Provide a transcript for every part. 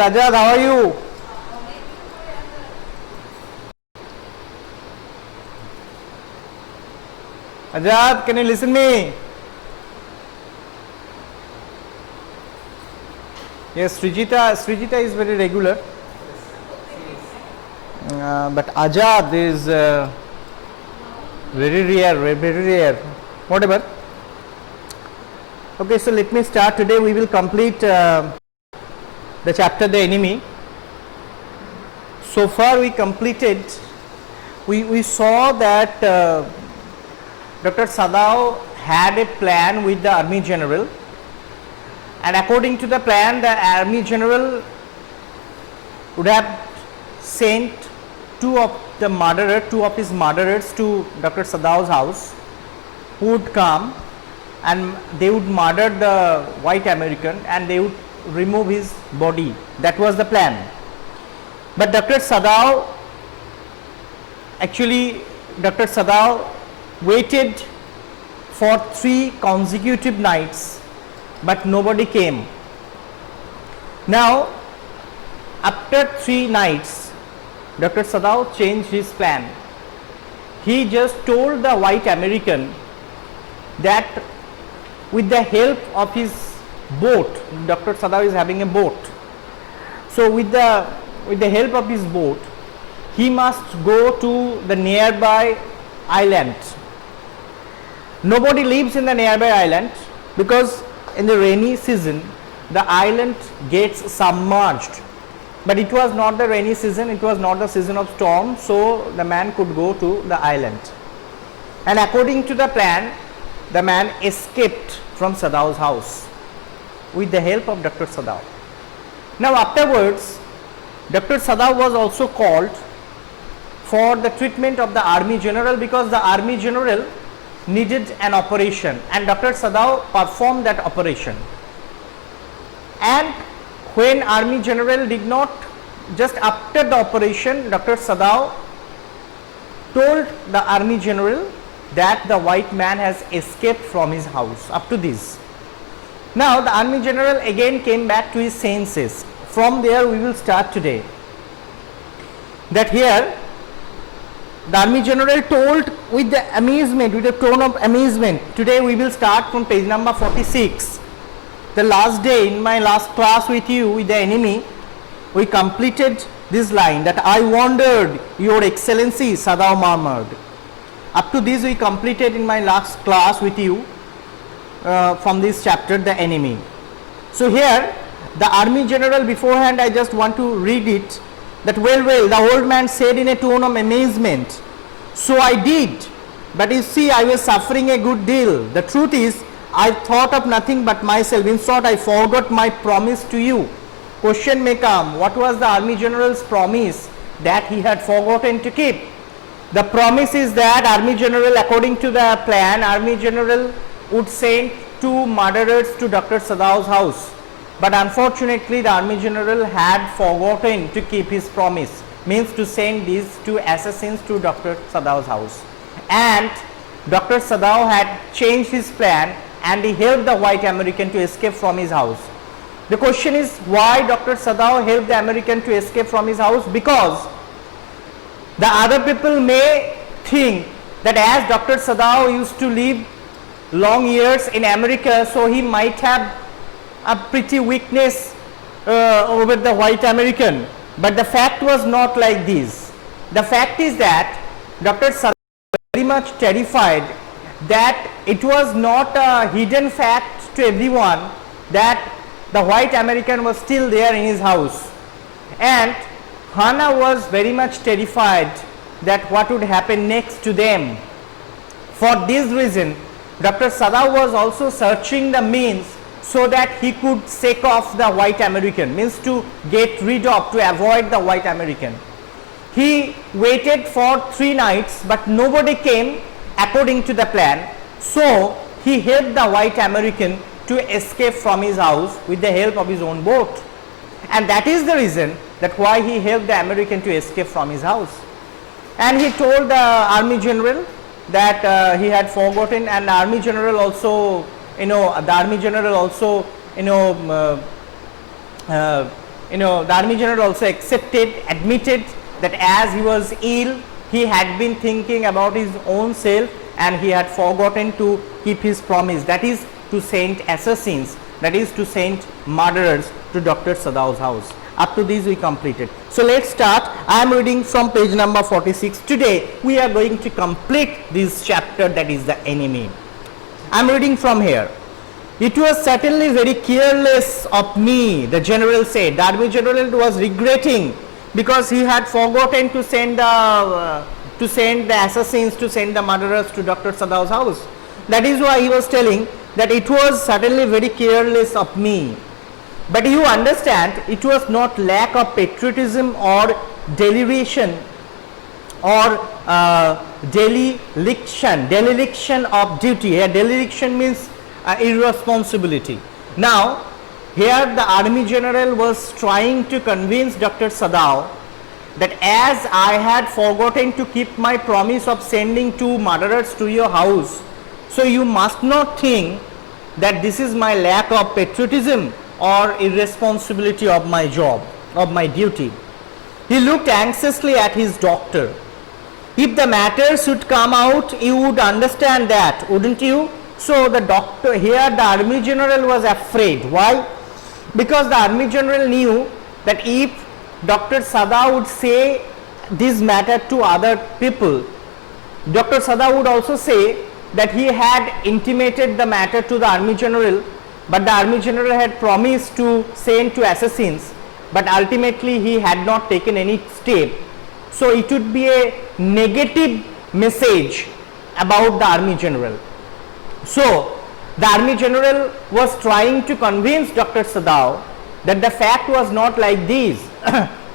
Ajad, how are you? Ajad, can you listen me? Yes, Srijita is very regular. But Ajad is very rare. Whatever. Okay, so let me start. Today we will complete the chapter The Enemy. So far we completed, we saw that Dr. Sadao had a plan with the Army General, and according to the plan the Army General would have sent two of his murderers to Dr. Sadao's house, who would come and they would murder the white American and they would remove his body. That was the plan. But Dr. Sadao waited for 3 consecutive nights, but nobody came. Now, after 3 nights, Dr. Sadao changed his plan. He just told the white American that with the help of his boat, Dr. Sadao is having a boat. So with the help of his boat, he must go to the nearby island. Nobody lives in the nearby island because in the rainy season the island gets submerged. But it was not the rainy season, it was not the season of storm, so the man could go to the island. And according to the plan, the man escaped from Sadao's house with the help of Dr. Sadao. Now afterwards, Dr. Sadao was also called for the treatment of the Army General, because the Army General needed an operation and Dr. Sadao performed that operation. And when Army General did not, just after the operation, Dr. Sadao told the Army General that the white man has escaped from his house. Up to this. Now the Army General again came back to his senses. From there we will start today. That here the Army General told with the amazement, with a tone of amazement. Today we will start from page number 46. The last day in my last class with you, with the enemy, we completed this line that I wondered, Your Excellency, Sadao murmured. Up to this we completed in my last class with you from this chapter, The Enemy. So here the Army General, beforehand I just want to read it, that well, the old man said in a tone of amazement, so I did, but you see I was suffering a good deal. The truth is I thought of nothing but myself. In short, I forgot my promise to you. Question may come, what was the Army General's promise that he had forgotten to keep? The promise is that Army General, according to the plan, Army General would send 2 murderers to Dr. Sadao's house. But unfortunately, the Army General had forgotten to keep his promise, means to send these 2 assassins to Dr. Sadao's house. And Dr. Sadao had changed his plan and he helped the white American to escape from his house. The question is, why Dr. Sadao helped the American to escape from his house? Because the other people may think that as Dr. Sadao used to live long years in America, so he might have a pretty weakness over the white American. But the fact was not like this. The fact is that Dr. Sadao was very much terrified that it was not a hidden fact to everyone that the white American was still there in his house. And Hannah was very much terrified that what would happen next to them. For this reason, Dr. Sadao was also searching the means so that he could shake off the white American, means to get rid of, to avoid the white American. He waited for 3 nights, but nobody came according to the plan. So he helped the white American to escape from his house with the help of his own boat. And that is the reason that why he helped the American to escape from his house. And he told the Army General that he had forgotten, and the Army General also, the army general also admitted that as he was ill, he had been thinking about his own self and he had forgotten to keep his promise, that is to send assassins, that is to send murderers to Dr. Sadao's house. Up to this we completed. So let's start. I am reading from page number 46. Today we are going to complete this chapter, that is the enemy. I am reading from here. It was certainly very careless of me, the general said. The army general was regretting because he had forgotten to send the assassins, to send the murderers to Dr. Sadao's house. That is why he was telling that it was certainly very careless of me. But you understand, it was not lack of patriotism or dereliction or dereliction of duty. Here dereliction means irresponsibility. Now here the army general was trying to convince Dr. Sadao that as I had forgotten to keep my promise of sending 2 murderers to your house, so you must not think that this is my lack of patriotism or irresponsibility of my job, of my duty. He looked anxiously at his doctor. If the matter should come out, you would understand that, wouldn't you? So the doctor, here the army general was afraid. Why? Because the army general knew that if Dr. Sadao would say this matter to other people, Dr. Sadao would also say that he had intimated the matter to the army general, but the army general had promised to send 2 assassins, but ultimately he had not taken any step. So it would be a negative message about the army general. So the army general was trying to convince Dr. Sadao that the fact was not like this.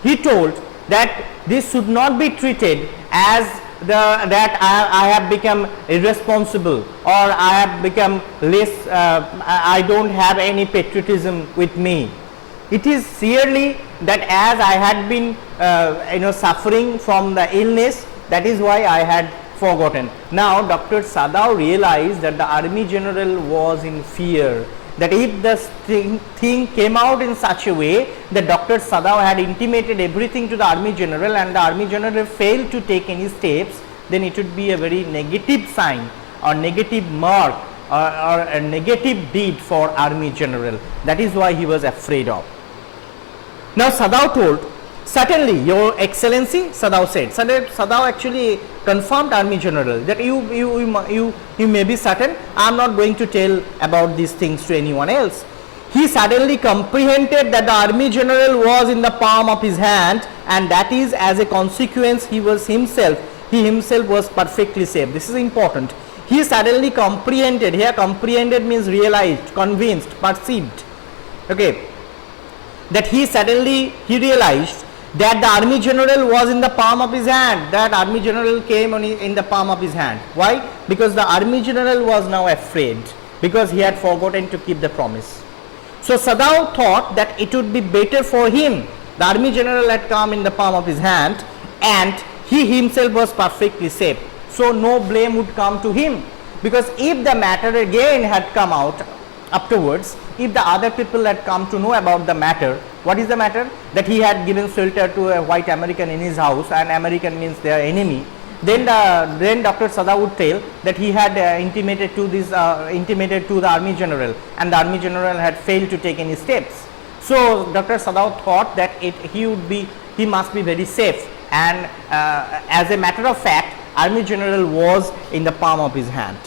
He told that this should not be treated as that I have become irresponsible or I have become less, I don't have any patriotism with me. It is clearly that as I had been suffering from the illness, that is why I had forgotten. Now Dr. Sadao realized that the army general was in fear, that if the thing came out in such a way that Dr. Sadao had intimated everything to the army general and the army general failed to take any steps, then it would be a very negative sign or negative mark or a negative deed for army general. That is why he was afraid of. Now Sadao told, certainly your excellency, Sadao said. Sadao actually confirmed army general that you may be certain I am not going to tell about these things to anyone else. He suddenly comprehended that the army general was in the palm of his hand, and that is as a consequence he himself was perfectly safe. This is important. He suddenly comprehended. Here comprehended means realized, convinced, perceived. Okay, that he realized that the army general was in the palm of his hand. That army general came in the palm of his hand. Why? Because the army general was now afraid, because he had forgotten to keep the promise. So Sadao thought that it would be better for him. The army general had come in the palm of his hand and he himself was perfectly safe. So no blame would come to him, because if the matter again had come out afterwards, if the other people had come to know about the matter, what is the matter? That he had given shelter to a white American in his house, and American means their enemy. Then Dr. Sadao would tell that he had intimated to the army general, and the army general had failed to take any steps. So Dr. Sadao thought that he must be very safe, and as a matter of fact, army general was in the palm of his hand.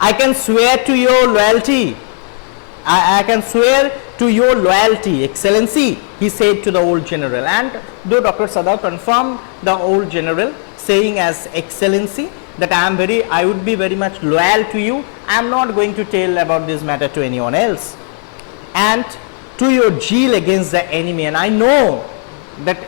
I can swear to your loyalty. I can swear to your loyalty, excellency, he said to the old general. And though Dr. Sadao confirmed the old general, saying as excellency that I would be very much loyal to you, I am not going to tell about this matter to anyone else. And to your zeal against the enemy, and I know that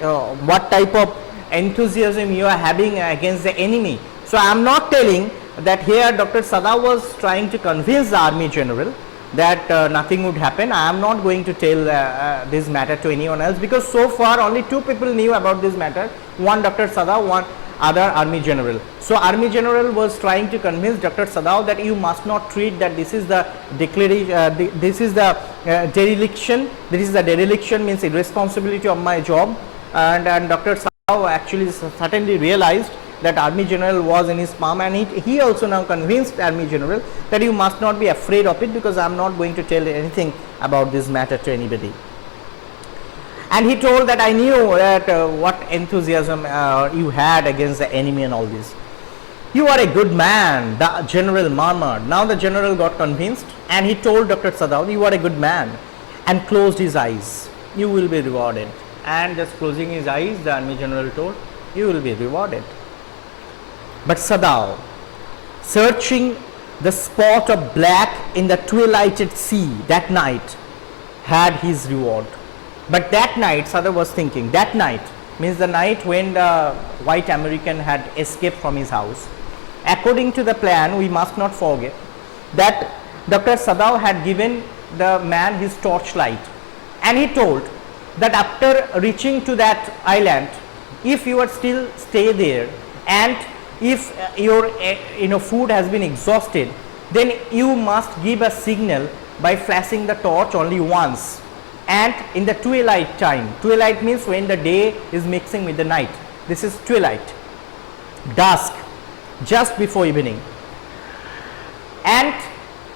what type of enthusiasm you are having against the enemy. So I am not telling that here Dr. Sadao was trying to convince the army general that nothing would happen. I am not going to tell this matter to anyone else, because so far only 2 people knew about this matter, one Dr. Sadao, one other army general. So army general was trying to convince Dr. Sadao that you must not treat that this is the declaration, this is the dereliction, this is the dereliction means irresponsibility of my job, and Dr. Sadao actually certainly realized that army general was in his palm, and he also now convinced army general that you must not be afraid of it, because I am not going to tell anything about this matter to anybody. And he told that I knew that what enthusiasm you had against the enemy and all this. You are a good man, the general murmured. Now the general got convinced, and he told Dr. Sadao, you are a good man, and closed his eyes. You will be rewarded. And just closing his eyes, the army general told, you will be rewarded. But Sadao, searching the spot of black in the twilighted sea that night, had his reward. But that night, Sadao was thinking, that night means the night when the white American had escaped from his house. According to the plan, we must not forget that Dr. Sadao had given the man his torchlight, and he told that after reaching to that island, if you are still stay there, and if your food has been exhausted, then you must give a signal by flashing the torch only once, and in the twilight time. Twilight means when the day is mixing with the night. This is twilight, dusk, just before evening. And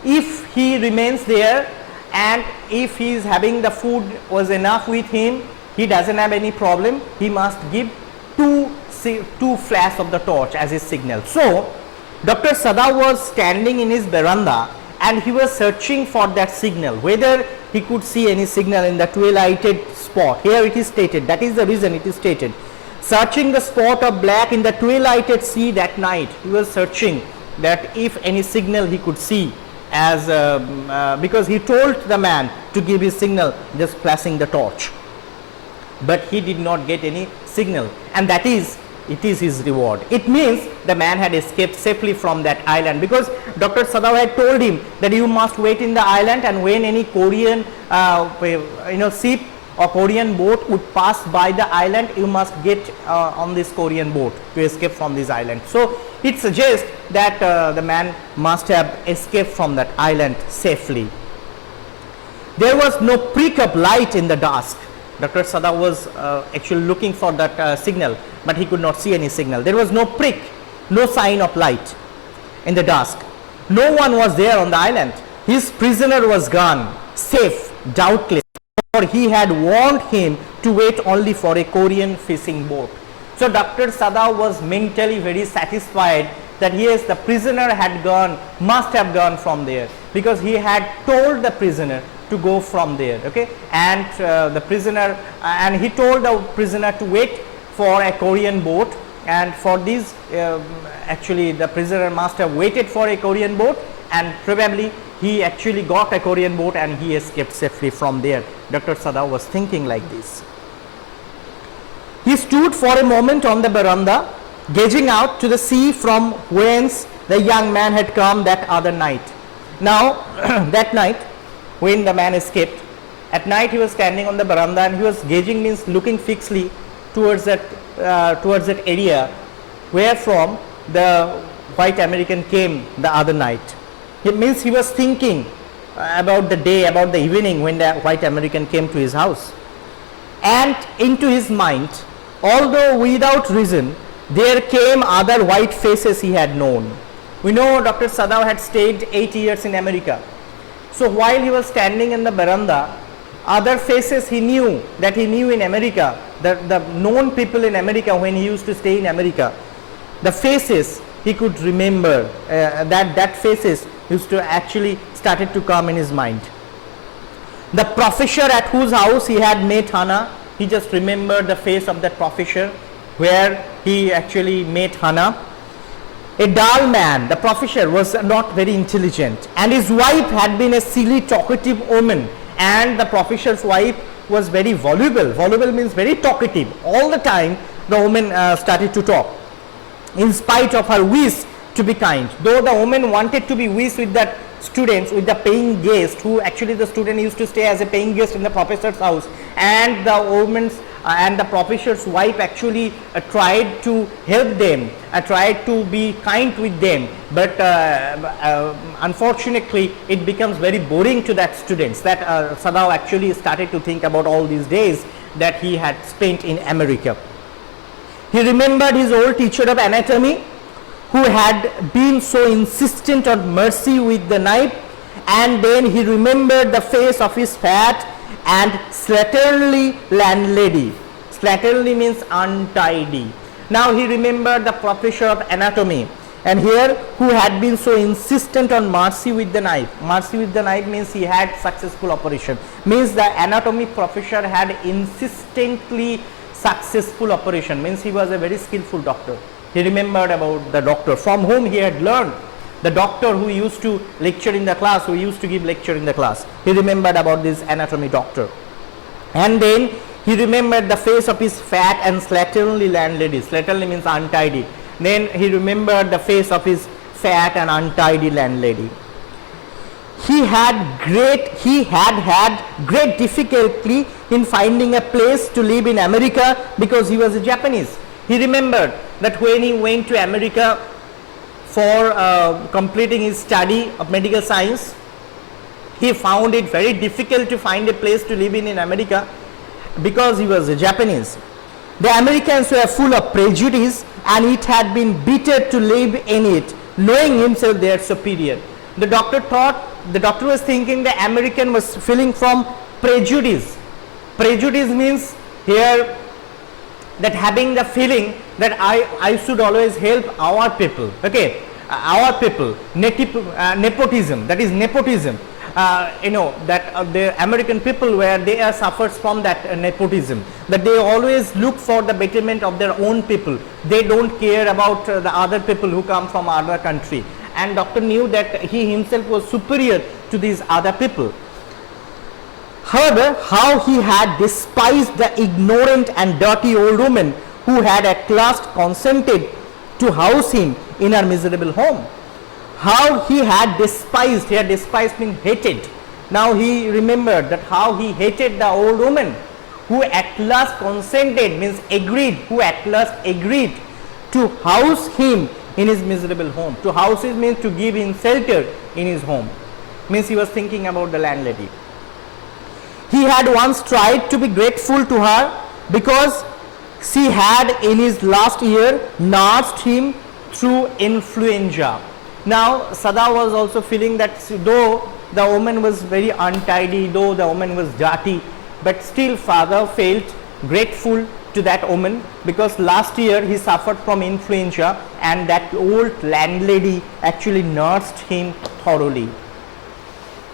if he remains there, and if he is having the food was enough with him, he doesn't have any problem, he must give two flash of the torch as his signal. So Dr. Sadao was standing in his veranda, and he was searching for that signal, whether he could see any signal in the twilighted spot. Here it is stated, that is the reason it is stated. Searching the spot of black in the twilighted sea that night, he was searching that if any signal he could see, as because he told the man to give his signal just flashing the torch. But he did not get any signal, and that is, it is his reward. It means the man had escaped safely from that island, because Dr. Sadao had told him that you must wait in the island, and when any Korean ship or Korean boat would pass by the island, you must get on this Korean boat to escape from this island. So it suggests that the man must have escaped from that island safely. There was no prick of light in the dusk. Dr. Sadao was actually looking for that signal, but he could not see any signal. There was no prick, no sign of light in the dusk. No one was there on the island. His prisoner was gone, safe, doubtless, for he had warned him to wait only for a Korean fishing boat. So Dr. Sadao was mentally very satisfied that yes, the prisoner had gone, must have gone from there, because he had told the prisoner to go from there, okay, and the prisoner, and he told the prisoner to wait for a Korean boat, and for this actually the prisoner must have waited for a Korean boat, and probably he actually got a Korean boat and he escaped safely from there. Dr. Sadao was thinking like this. He stood for a moment on the veranda, gazing out to the sea from whence the young man had come that other night. Now that night, when the man escaped, at night he was standing on the veranda, and he was gazing, means looking fixedly towards that area where from the white American came the other night. It means he was thinking about the day, about the evening when the white American came to his house. And into his mind, although without reason, there came other white faces he had known. We know Dr. Sadao had stayed 8 years in America. So while he was standing in the veranda, other faces he knew in America, the known people in America when he used to stay in America, the faces he could remember, that faces used to actually started to come in his mind. The professor at whose house he had met Hannah, he just remembered the face of that professor where he actually met Hannah. A dull man, the professor was not very intelligent, and his wife had been a silly talkative woman, and the professor's wife was very voluble. Voluble means very talkative. All the time the woman started to talk in spite of her wish to be kind. Though the woman wanted to be wish with that students, with the paying guest, who actually the student used to stay as a paying guest in the professor's house, and the woman's and the professor's wife actually tried to help them, tried to be kind with them, but unfortunately it becomes very boring to that students, that Sadao actually started to think about all these days that he had spent in America. He remembered his old teacher of anatomy, who had been so insistent on mercy with the knife, and then he remembered the face of his fat and slatternly landlady. Slatternly means untidy. Now he remembered the professor of anatomy, and here who had been so insistent on mercy with the knife. Mercy with the knife means he had successful operation, means the anatomy professor had insistently successful operation, means he was a very skillful doctor. He remembered about the doctor from whom he had learned, the doctor who used to lecture in the class, who used to give lecture in the class. He remembered about this anatomy doctor. And then he remembered the face of his fat and slatternly landlady. Slatternly means untidy. Then he remembered the face of his fat and untidy landlady. He had had great difficulty in finding a place to live in America because he was a Japanese. He remembered that when he went to America for completing his study of medical science, he found it very difficult to find a place to live in America because he was a Japanese. The Americans were full of prejudice, and it had been bitter to live in it, knowing himself their superior. The doctor was thinking the American was feeling from prejudice. Prejudice means here that having the feeling that I should always help our people, okay, our people, nepotism, that is nepotism. That the American people where they are suffers from that nepotism, that they always look for the betterment of their own people. They don't care about the other people who come from other country. And doctor knew that he himself was superior to these other people. However, how he had despised the ignorant and dirty old woman who had at last consented to house him in her miserable home. How he had despised, here despised means hated. Now he remembered that how he hated the old woman who at last consented, means agreed, who at last agreed to house him in his miserable home. To house him means to give him shelter in his home. Means he was thinking about the landlady. He had once tried to be grateful to her because she had in his last year nursed him through influenza. Now Sadao was also feeling that though the woman was very untidy, though the woman was dirty, but still father felt grateful to that woman because last year he suffered from influenza and that old landlady actually nursed him thoroughly.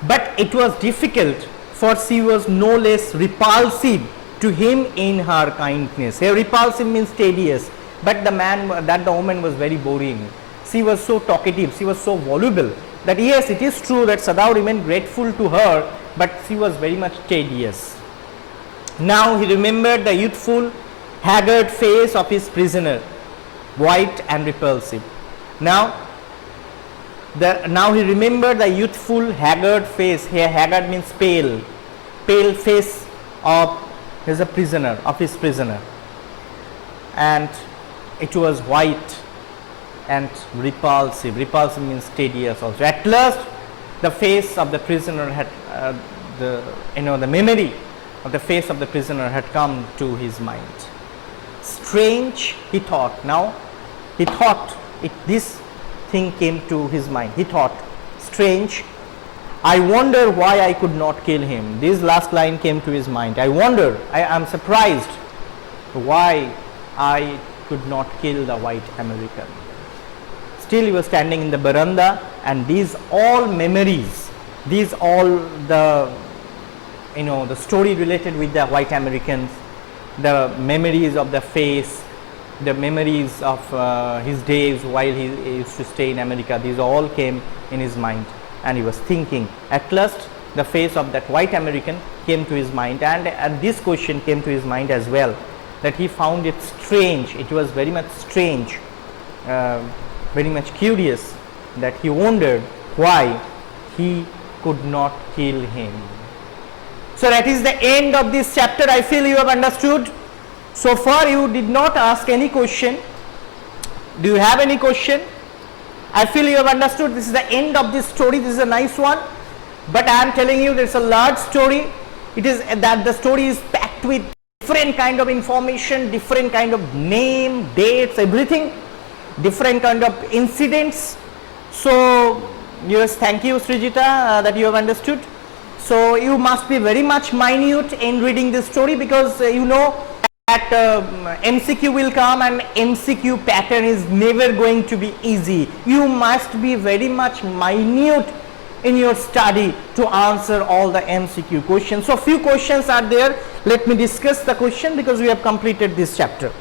But it was difficult, for she was no less repulsive to him in her kindness. Here repulsive means tedious, but the woman was very boring. She was so talkative, she was so voluble that yes, it is true that Sadao remained grateful to her, but she was very much tedious. Now he remembered the youthful, haggard face of his prisoner, white and repulsive. Now he remembered the youthful, haggard face. Here haggard means pale face of his prisoner, and it was white and repulsive. Repulsive means tedious also. At last the face of the prisoner had the memory of the face of the prisoner had come to his mind. Strange, he thought. Now he thought this thing came to his mind. He thought, strange, I wonder why I could not kill him. This last line came to his mind. I wonder, I am surprised why I could not kill the white American. Still he was standing in the veranda, and these all memories, these all the story related with the white Americans, the memories of the face, the memories of his days while he used to stay in America, these all came in his mind, and he was thinking. At last the face of that white American came to his mind, and this question came to his mind as well, that he found it strange. It was very much strange, very much curious, that he wondered why he could not kill him. So that is the end of this chapter. I feel you have understood So far you did not ask any question. Do you have any question? I feel you have understood. This is the end of this story. This is a nice one, but I am telling you there's a large story. It is that the story is packed with different kind of information, different kind of name, dates, everything, different kind of incidents. So yes, thank you Srijita that you have understood. So you must be very much minute in reading this story, because you know that MCQ will come, and MCQ pattern is never going to be easy. You must be very much minute in your study to answer all the MCQ questions. So few questions are there. Let me discuss the question, because we have completed this chapter.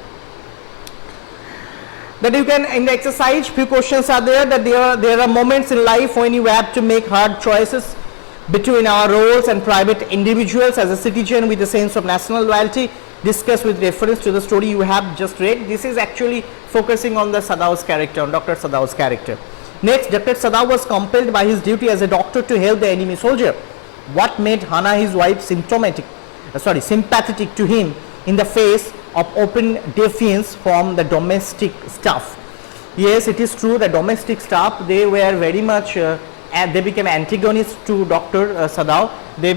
That you can, in the exercise, few questions are there, that there are moments in life when you have to make hard choices between our roles and private individuals as a citizen with a sense of national loyalty. Discuss with reference to the story you have just read. This is actually focusing on the Sadau's character, on Dr. Sadau's character. Next, Dr. Sadau was compelled by his duty as a doctor to help the enemy soldier. What made Hana, his wife, sympathetic to him in the face of open defiance from the domestic staff? Yes, it is true, the domestic staff, they were very much and they became antagonists to Dr. Sadau. They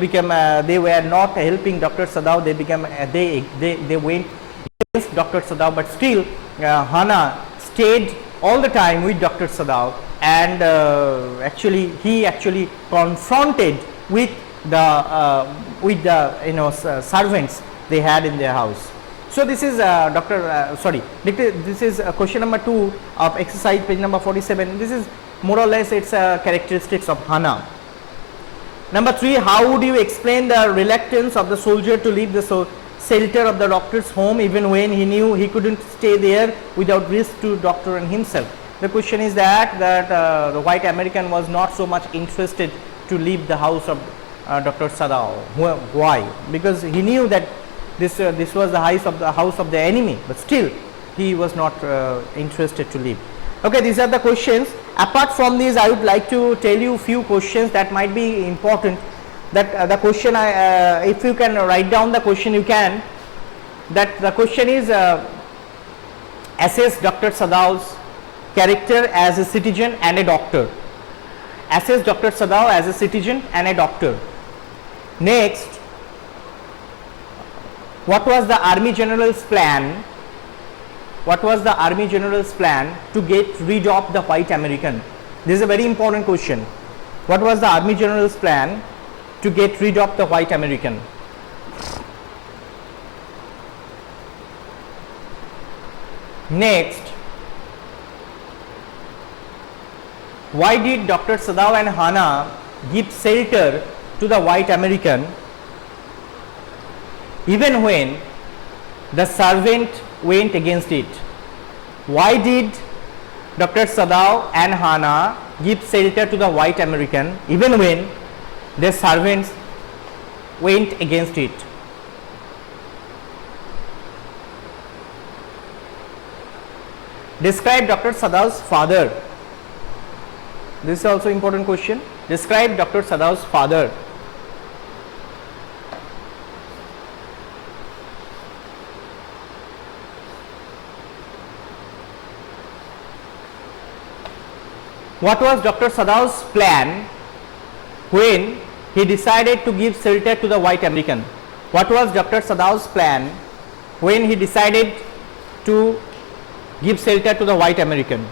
were not helping Dr. Sadau. They went against Dr. Sadau, but still Hana stayed all the time with Dr. Sadau, and he actually confronted with the servants they had in their house. So this is this is question number 2 of exercise, page number 47. This is more or less its characteristics of Hana. Number 3, how would you explain the reluctance of the soldier to leave the shelter of the doctor's home even when he knew he couldn't stay there without risk to doctor and himself? The question is that the white American was not so much interested to leave the house of Dr. Sadau. Why? Because he knew that this was the house of the enemy, but still he was not interested to leave. Okay, these are the questions. Apart from these, I would like to tell you few questions that might be important. That the question, if you can write down the question, you can. That the question is assess Dr. Sadau's character as a citizen and a doctor. Assess Dr. Sadau as a citizen and a doctor. Next, what was the Army General's plan? What was the Army General's plan to get rid of the white American? This is a very important question. What was the Army General's plan to get rid of the white American? Next, why did Dr. Sadau and Hana give shelter to the white American even when the servant went against it? Why did Dr. Sadau and Hana give shelter to the white American even when their servants went against it? Describe Dr. Sadau's father. This is also important question. Describe Dr. Sadau's father. What was Dr. Sadau's plan when he decided to give shelter to the white American? What was Dr. Sadau's plan when he decided to give shelter to the white American?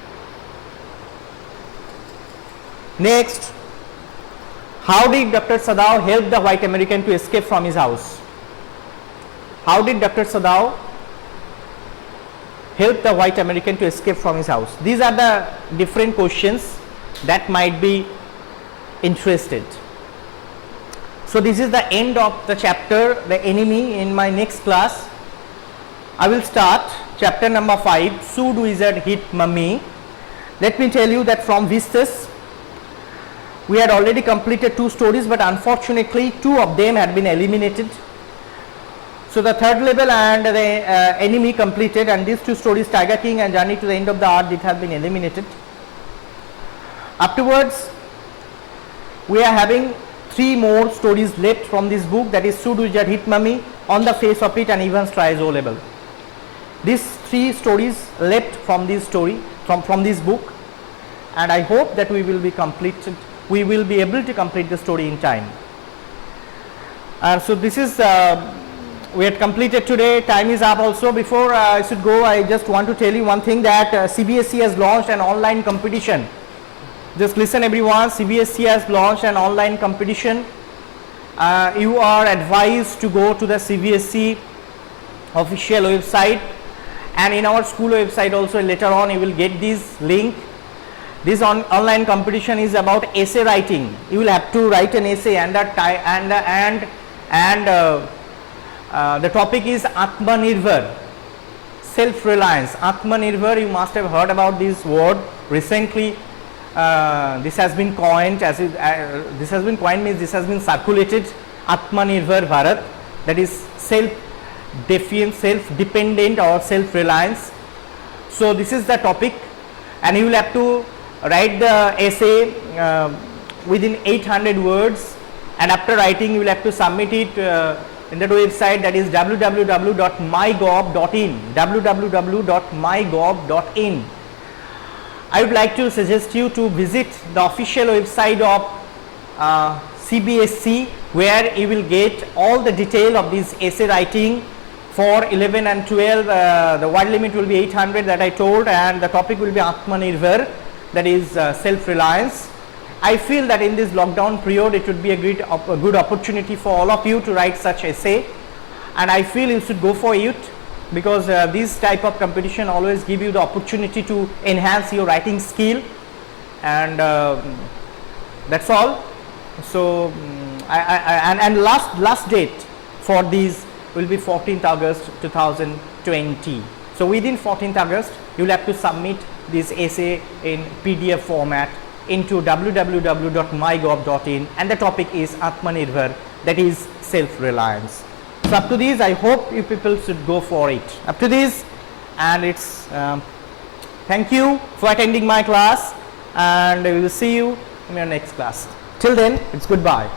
Next, how did Dr. Sadau help the white American to escape from his house? How did Dr. Sadau help the white American to escape from his house? These are the different questions that might be interested. So this is the end of the chapter, the enemy. In my next class, I will start chapter number 5, Should Wizard Hit Mummy? Let me tell you that from Vistas, we had already completed 2 stories, but unfortunately 2 of them had been eliminated. So the third level and the enemy completed, and these 2 stories, Tiger King and Journey to the End of the Earth, it has been eliminated. Afterwards, we are having 3 more stories left from this book, that is Should Wizard Hit Mummy, On the Face of It, and Evans Tries O Level. these 3 stories left from this story, from this book, and I hope that we will be able to complete the story in time. So this is we had completed today. Time is up also. Before I should go, I just want to tell you one thing, that CBSE has launched an online competition. Just listen everyone, CBSE has launched an online competition. You are advised to go to the CBSE official website, and in our school website also later on you will get this link. This online competition is about essay writing. You will have to write an essay, and the topic is Atmanirbhar, self-reliance. Atmanirbhar, you must have heard about this word recently. This has been coined means this has been circulated. Atmanirbhar Bharat, that is self-dependent or self-reliance. So this is the topic, and you will have to write the essay within 800 words, and after writing you will have to submit it in that website, that is www.mygov.in. www.mygov.in. I would like to suggest you to visit the official website of CBSE, where you will get all the detail of this essay writing for 11 and 12. The word limit will be 800 that I told, and the topic will be Atmanirbhar, that is self-reliance. I feel that in this lockdown period it would be a good opportunity for all of you to write such essay, and I feel you should go for it, because this type of competition always give you the opportunity to enhance your writing skill, and that's all. So and last date for these will be 14th August 2020. So within 14th August you will have to submit this essay in PDF format into www.mygov.in, and the topic is Atmanirbhar, that is self-reliance. So up to this, I hope you people should go for it. Up to this, and it's thank you for attending my class, and we will see you in your next class. Till then, it's goodbye.